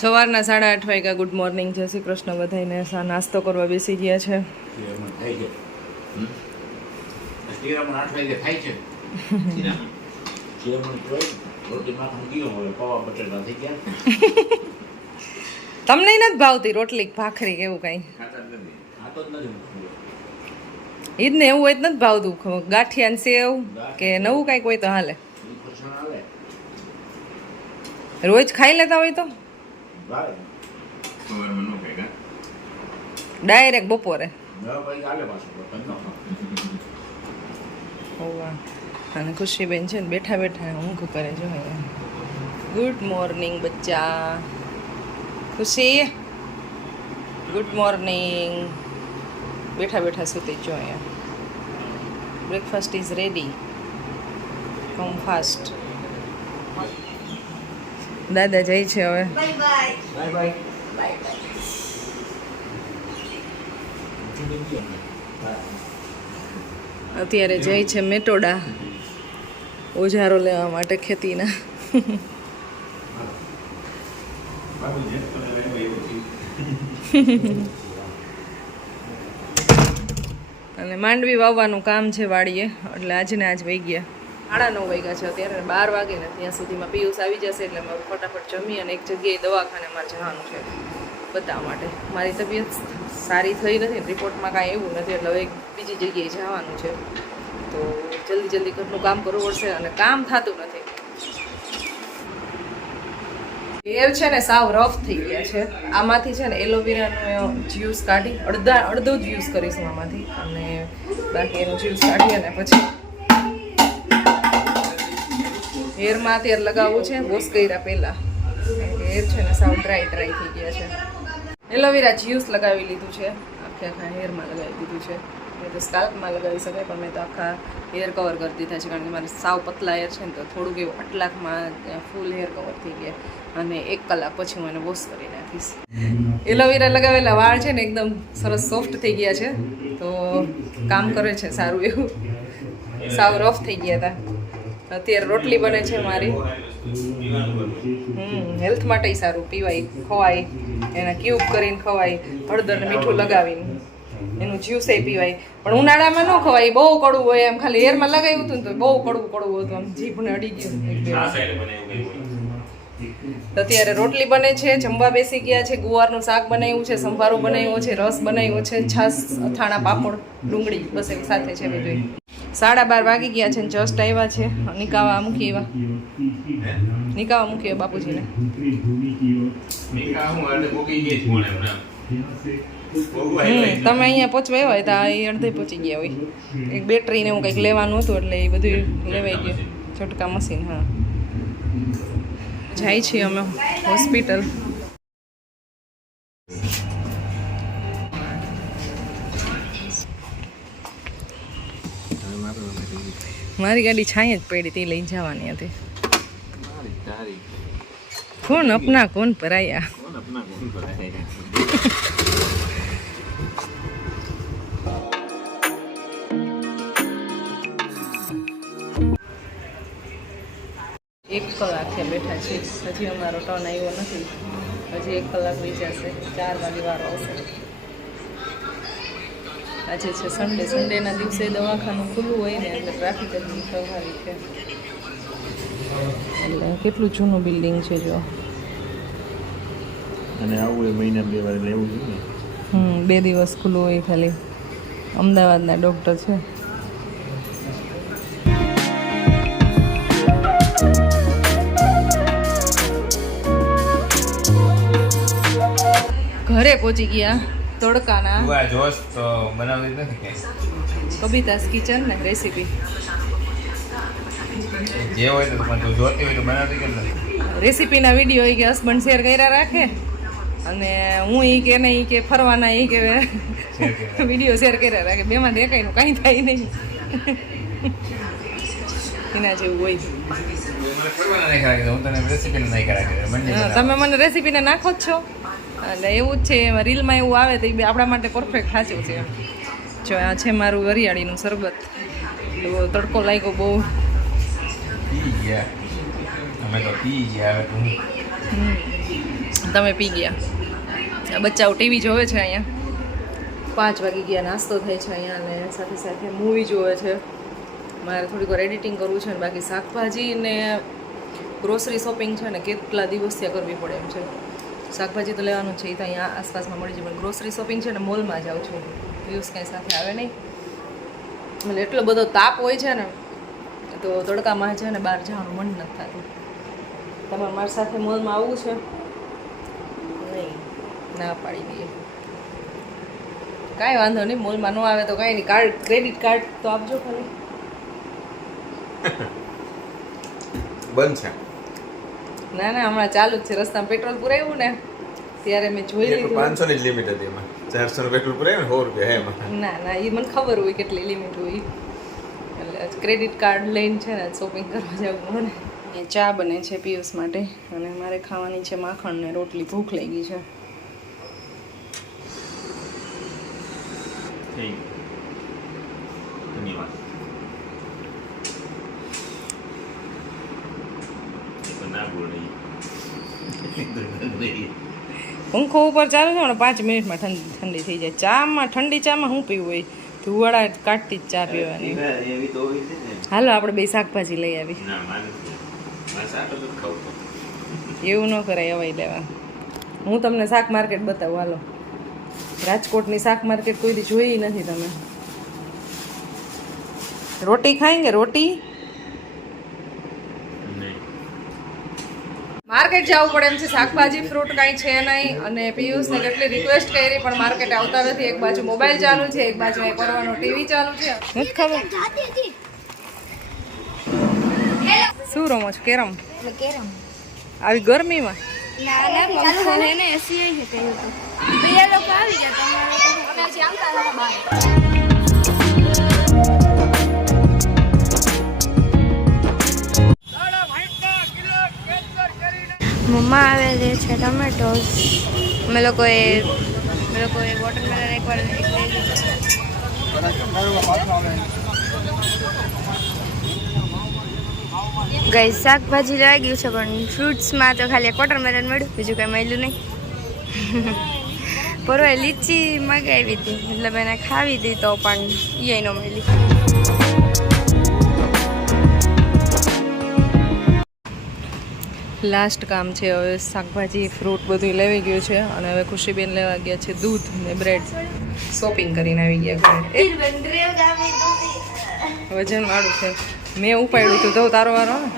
સવારના 8:30 વાગ્યા. Good morning, જય શ્રી કૃષ્ણ બધાને. નાસ્તો કરવા બેસી ગયા છે. તમને નથી ભાવતી રોટલી ભાખરી કેવું કઈ? ઈ જ ને, એવું હોય જ નથી ભાવતું. ગાંઠિયા ને સેવ કે નવું કઈક હોય તો હાલે. રોજ ખાઈ લેતા હોય તો ડાયરેક્ટ બપોરે. અને ખુશીબેન છે ને બેઠા બેઠા ઊંઘ કરે જો. ગુડ મોર્નિંગ બચ્ચા. ખુશી ગુડ મોર્નિંગ. બેઠા બેઠા સુતી જો. અહીંયા breakfast is ready. Come fast. દાદા જાય છે હવે. Bye bye bye bye bye. અત્યારે જાય છે મેટોડા ઓજારો લેવા માટે ખેતીના. અને માંડવી વાવવાનું કામ છે વાડીએ, એટલે આજને આજ વહી ગયા. 9:30 વાગ્યા છે અત્યારે. 12 વાગે ને ત્યાં સુધીમાં પિયુષ આવી જશે એટલે મારું ફટાફટ જમી અને એક જગ્યાએ દવાખાને મારે જવાનું છે બતાવવા માટે. મારી તબિયત સારી થઈ નથી, રિપોર્ટમાં કાંઈ એવું નથી, એટલે હવે બીજી જગ્યાએ જવાનું છે. તો જલ્દી જલ્દી ઘરનું કામ કરવું પડશે અને કામ થતું નથી. હેર છે ને સાવ રફ થઈ ગયા છે. આમાંથી છે ને એલોવેરાનો જ્યુસ કાઢી અડધો જ યુઝ કરીશું આમાંથી, અને બાકી એનું જ્યુસ કાઢી અને પછી હેરમાં અત્યારે લગાવવું છે. વોશ કર્યા પહેલાં હેર છે ને સાવ ડ્રાય થઈ ગયા છે. એલોવેરા જ્યુસ લગાવી લીધું છે, આખા હેરમાં લગાવી દીધું છે. મેં તો સ્કાલ્પમાં લગાવી શકાય, પણ મેં તો આખા હેર કવર કરી દીધા છે, કારણ કે મારે સાવ પતલા હેર છે ને, તો થોડુંક એવું આટલાકમાં ફૂલ હેર કવર થઈ ગયા. અને 1 કલાક પછી હું એને વોશ કરી નાખીશ. એલોવેરા લગાવેલા વાળ છે ને એકદમ સરસ સોફ્ટ થઈ ગયા છે, તો કામ કરે છે સારું એવું. સાવ રફ થઈ ગયા હતા. અત્યારે રોટલી બને છે મારી. હેલ્થ માટે સારું, પીવાય, ખવાય, એના ક્યુબ કરીને ખવાય, હળદર ને મીઠું લગાવીને એનું જ્યુસ એ પીવાય. પણ ઉનાળામાં ન ખવાય, બહુ કડવું હોય. એમ ખાલી હેરમાં લગાવ્યું હતું ને તો બહુ કડવું હતું, આમ જીભને અડી ગયું. અત્યારે રોટલી બને છે, જમવા બેસી ગયા છે. ગુવારનું શાક બનાવ્યું છે, સંભારો બનાવ્યો છે, રસ બનાવ્યો છે, છાશ, અથાણા, પાપડ, ડુંગળી, બસ એવું સાથે છે બધું. 12:30 વાગી ગયા છે ને જસ્ટ આવ્યા છે. નિકાવા મૂકી આવ્યા બાપુજીને. તમે અહીંયા પહોંચવા હોય તો એ અડધે પહોંચી ગયા હોય. એક બેટરી ને એવું કંઈક લેવાનું હતું, એટલે એ બધું લેવાઈ ગયું. છોટકા મશીન. હા, જાય છીએ અમે હોસ્પિટલ. મારી ગાડી છાંય જ પડી હતી, લઈને જવાની હતી. કોણ અપના કોણ પરાયા. એક કલાક છે બેઠા છે, હજી અમારો ટર્ન આવ્યો નથી. હજી 1 કલાક વિચારશે, 4 વાગે વારો આવશે. આજે છે સન્ડે. સન્ડેના દિવસે દવાખાનું ખુલ્લું હોય ને, એટલે ટ્રાફિક જ સ્વાભાવિક છે. એટલે કેટલું જૂનું બિલ્ડિંગ છે જો. અને આવું એ મહિના 2 વાર લેવું જોઈએ. 2 દિવસ ખુલ્લું હોય ખાલી. અમદાવાદના ડૉક્ટર છે. ઘરે પહોંચી ગયા તડકાના. કબીતાસ કિચન ને રેસીપી જે હોય તો જોતી હોય તો બનાવતી કેમ નથી? રેસીપીના વિડીયો એ કે હસબન્ડ શેર કર્યા રાખે, અને હું એ કે નહીં કે ફરવાના એ કે વિડીયો શેર કર્યા રાખે. બેમાં દેખાયનું કાંઈ થાય નહીં. એના જેવું હોય. તમે મને રેસીપીને નાખો જ છો, એટલે એવું જ છે. એમાં રીલમાં એવું આવે તો એ આપણા માટે પરફેક્ટ સાચું છે. જો આ છે મારું વરિયાળીનું શરબત. તડકો લાગ્યો બહુ. અમે તો પી ગયા. તમે પી ગયા. આ બચ્ચાઓ ટીવી જોવે છે અહીંયા. 5 વાગી ગયા, નાસ્તો થાય છે અહીંયા અને સાથે સાથે મૂવી જોવે છે. મારે થોડીક વાર એડિટિંગ કરવું છે ને બાકી શાકભાજી ને ગ્રોસરી શોપિંગ છે ને કેટલા દિવસ ત્યાં કરવી પડે એમ છે. શાકભાજી તો લેવાનું છે એ તો અહીંયા આસપાસમાં મળી જાય, પણ ગ્રોસરી શોપિંગ છે ને મોલમાં જાઉં છું. પિયુષ કાંઈ સાથે આવે નહીં એટલે એટલો બધો તાપ હોય છે ને તો તડકામાં છે ને બહાર જવાનું મન નથી થતું. તમારે મારી સાથે મોલમાં આવવું છે? નહીં, ના પાડી દઈએ. કાંઈ વાંધો નહીં, મોલમાં ન આવે તો કાંઈ નહીં, કાર્ડ ક્રેડિટ કાર્ડ તો આપજો ખાલી. બંધ છે. ના ના, હમણાં ચાલુ જ છે. રસ્તામાં પેટ્રોલ પુરાવ્યું ને ત્યારે મેં જોઈ લીધું. 500 ની લિમિટ હતી એમાં. 400 નું પેટ્રોલ પુરાય ને 100 રૂપિયા હે એમાં. ના ના, એ મને ખબર હોય કેટલી લિમિટ હોય. એટલે ક્રેડિટ કાર્ડ લઈને છે ને શોપિંગ કરવા જવું મને. એ ચા બને છે પિયુષ માટે અને મારે ખાવાની છે માખણ ને રોટલી. ભૂખ લાગી છે. ધન્યવાદ. ના બોલી. પંખો ઉપર ચાલુ છે ને 5 મિનિટમાં ઠંડી થઈ જાય. ચામાં ઠંડી ચામાં શું પીવું હોય? ધુવાડા કાઢતી જ ચા પીવાની. એવી તો હોય છે ને. હાલો આપણે બે શાકભાજી લઈ આવી. ના મારે શાક જ ખાવું. એવું ન કરાય, અવાય લેવા. હું તમને શાક માર્કેટ બતાવું. હાલો, રાજકોટની શાક માર્કેટ કોઈ દી જોઈ નથી તમે. રોટી ખાएंगे? રોટી માર્કેટ જવું પડે એમ છે. શાકભાજી ફ્રૂટ કાંઈ છે નહીં અને પિયુષને કેટલી રિક્વેસ્ટ કરી પણ માર્કેટ આવતા નથી. એક બાજુ મોબાઈલ ચાલુ છે, એક બાજુ એ કરવાનો ટીવી ચાલુ છે. નથી ખબર શું રમો છો? કેરમ? આવી ગરમીમાં? મમ્મા આવેલી છે ટમેટોસ. અમે લોકોએ વોટરમેલન એકવાર લઈ લીધું. ગઈ શાકભાજી લેવા ગયું છે પણ ફ્રૂટ્સમાં તો ખાલી એક વોટરમેલન મળ્યું, બીજું કંઈ મળ્યું નહીં. પરવાય લીચી મગાવી હતી મતલબ એને ખાવી હતી તો પણ એ ન મળી. લાસ્ટ કામ છે. હવે શાકભાજી ફ્રૂટ બધું લેવી ગયું છે અને હવે ખુશીબેન લેવા ગયા છે દૂધ ને બ્રેડ. શોપિંગ કરીને આવી ગયા ઘરે. વજન વાળું છે. મેં ઉપાડ્યું હતું તો તારો વારો ને.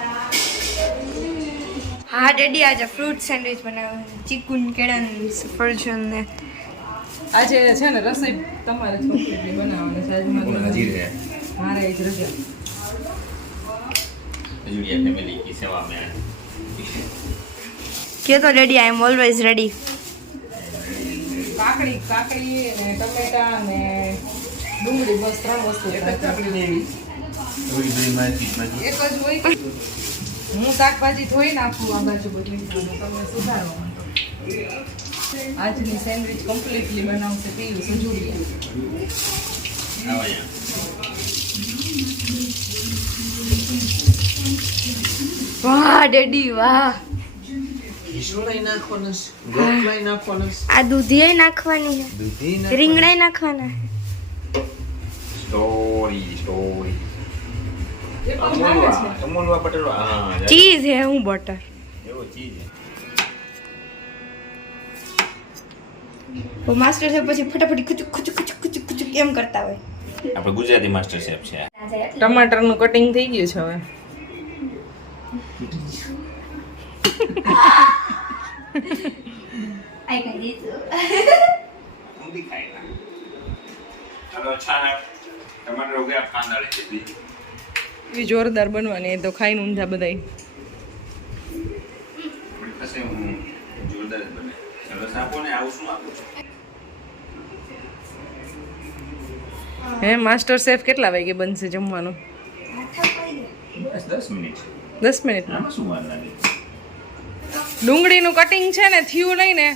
હા ડેડી આજે ફ્રૂટ સેન્ડવિચ બનાવ્યું, ચીકુ કેળા સફરજન ને. આજે છે ને રસોઈ તમારે છોકરી બનાવવાની છે. મારે જ રજા. ફેમિલી કી સેવા મેં કે તો daddy I am always ready. કાકડી અને ટમેટા અને ડુંગળી, બસ 3 વસ્તુ. એક જ હોય. હું શાકભાજી ધોઈ નાખું આ બાજુ બધી તમને સુધારવા માંડો. આજની સેન્ડવિચ કમ્પ્લીટલી બનાવશે પીયું સુજુરી. વાહ ડેડી વાહ. આ દૂધી નાખવાની છે, રીંગણા નાખવાના છે. ચીઝ હે હું બટર. માસ્ટર શેફ પછી ફટાફટ ખુચુક ખુચુક ખુચુક ખુચુક ખુચુક એમ કરતા હોય. આપણે ગુજરાતી માસ્ટર શેફ છે. ટમાટરનું કટિંગ થઈ ગયું છે હવે. એવી જોરદાર બનવાની તો ખાઈને ઊંધા બધાય. હે માસ્ટર શેફ કેટલા વાગે બનશે જમવાનું? 10 મિનિટ. 10 મિનિટ. આમાં શું વાર લાગે? ડુંગળીનું કટિંગ છે ને થયું નહીં ને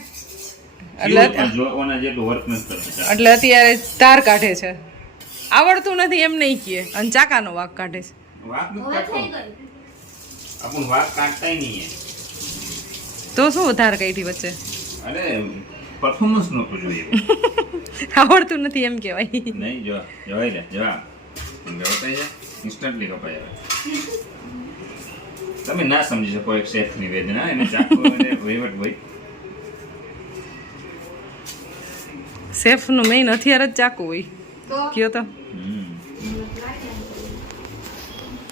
એટલે અત્યારે તાર કાઢે છે. આવડતું નથી એમ નહીં કહે અને ચાકાનો વાંક કાઢે છે. વાંક કાઢતાય નહીં. તો શું વધારે કાઢી વચ્ચે અરે પરફોર્મન્સ નહોતું જોઈએ. આવડતું નથી એમ કહેવાય. નહીં જોવાય લે જવા કપાઈ જાય ઇન્સ્ટન્ટલી કપાઈ આવે. તમે ના સમજી શકો એક શેફની વેદના એને ચાકુ અને વહીવટ ભાઈ શેફનું મેઇન હથિયાર જ ચાકુ હોય કયો તો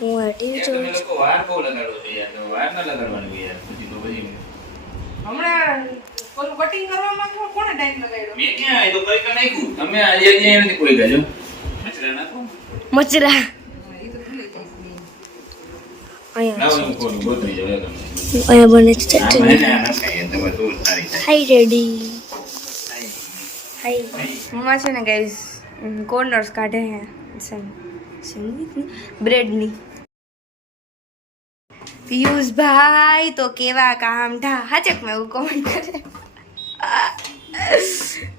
હું આ ટીવી જોઉં તમે લોકો વાર બહુ લગાડો છો યાર તો વાર ના લગાડવાનું યાર પછી તો પછી હમણાં ઓલું કટિંગ કરવામાં કોણે ટાઈમ લગાડ્યો મેં ક્યાં આ તો કઈ કા નાખ્યું તમે આજે નથી કોઈ ગાજો મચરા નાખો મચરા અહીંયા ના હું કોણ ગોતરી જાવ તમે અહીંયા બને છે આ ચટણી મને ના ખાય તો બધું સારી થાય હાઈ રેડી હાઈ મમ્મા છે ને ગાઈઝ કોર્નર્સ કાઢે હે સંગીતની બ્રેડની પિયુષભાઈ તો કેવા કામઢા હાચકમાં એવું કોમેન્ટ કરે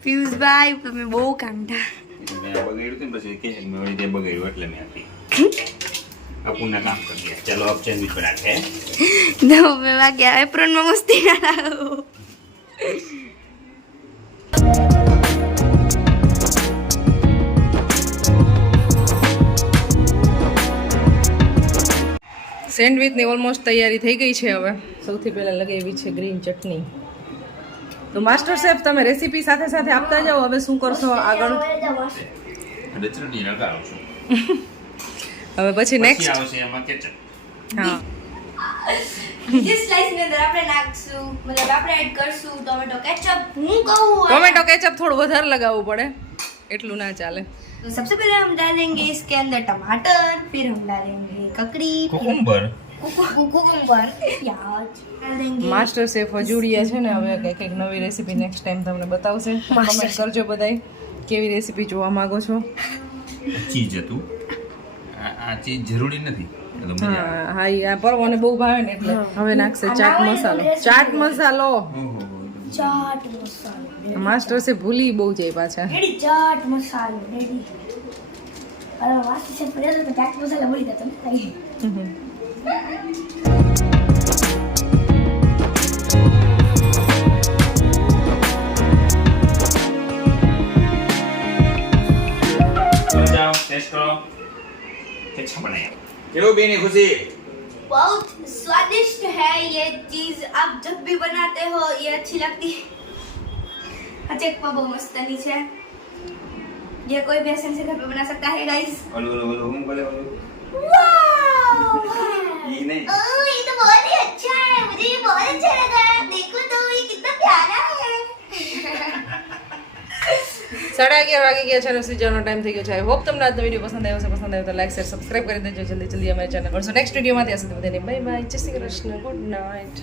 પિયુષભાઈ તમે બહુ કામઢા મેં બગાડ્યું હતું ને પછી કે મેં વળી તે બગાડ્યું એટલે મેં આપી અપૂર્ણ કામ કરી ગયા ચાલો અબ સેન્ડવિચ બનાતે હે no me va a quedar એપ્રોનમાં મસ્તી ના લાવો સેન્ડવિચની ઓલમોસ્ટ તૈયારી થઈ ગઈ છે હવે સૌથી પહેલાં લગાવી છે ગ્રીન ચટણી તો માસ્ટર શેફ તમે રેસીપી સાથે સાથે આપતા જાઓ હવે શું કરશો આગળ એટલે ચટણી લગાવું છું હવે પછી પછી નેક્સ્ટ આવશે એમાં કેચઅપ હા બીજી સ્લાઇસની અંદર આપણે નાખશું મતલબ આપણે એડ કરશું ટોમેટો કેચઅપ હું કહું ટોમેટો કેચઅપ થોડું વધારે લગાવવું પડે એટલું ના ચાલે तो सबसे पहले हम डालेंगे इसके अंदर टमाटर फिर हम डालेंगे ककड़ी કોકુંબર कुकुम्बर प्याज डाल देंगे માસ્ટર શેફ હજુડિયા છે ને હવે કંઈક નવી રેસીપી નેક્સ્ટ ટાઈમ તમને બતાવશે કમેન્ટ કરજો બધાય કેવી રેસીપી જોવા માંગો છો ચીઝ હતું આ ચીઝ જરૂરી નથી એટલે મજા આવે. હા હા ઈ આ પર્વોને બહુ ભાવે ને એટલે હવે નાખશે ચાટ મસાલો ચાટ મસાલો ઓહો चाट मसाला માસ્ટર શેફ ભૂલી બહુ જાય પાછા रेडी चाट मसाला रेडी अरे वास्ते से पहले तो चाट मसाला बोली था तुम જાઓ ટેસ્ટ કરો કેચઅપ બનાયા કેવો બેની ખુશી बहुत स्वादिष्ट है ये चीज आप जब भी बनाते हो ये अच्छी लगती है अच्छा बहुत मस्त नीचे है ये कोई भी आसानी से घर पे बना सकता है गाइस ઓલું હું બોલે ઓલું ये नहीं ये तो बहुत ही अच्छा है मुझे ये बहुत अच्छा लगा देखो तो ये कितना प्यारा है 11:30 વાગી ગયા છે અને સુજાનો ટાઈમ થઈ ગયો છે આઈ હોપ તમને આજનો વિડીયો પસંદ આવ્યો તો લાઈક શેર સબસ્ક્રાઇબ કરી દેજો જલ્દી અમારી ચેનલ પર સો નેક્સ્ટ વિડીયોમાં ત્યાં સુધી બધાને બાય બાય જય શ્રી કૃષ્ણ ગુડ નાઇટ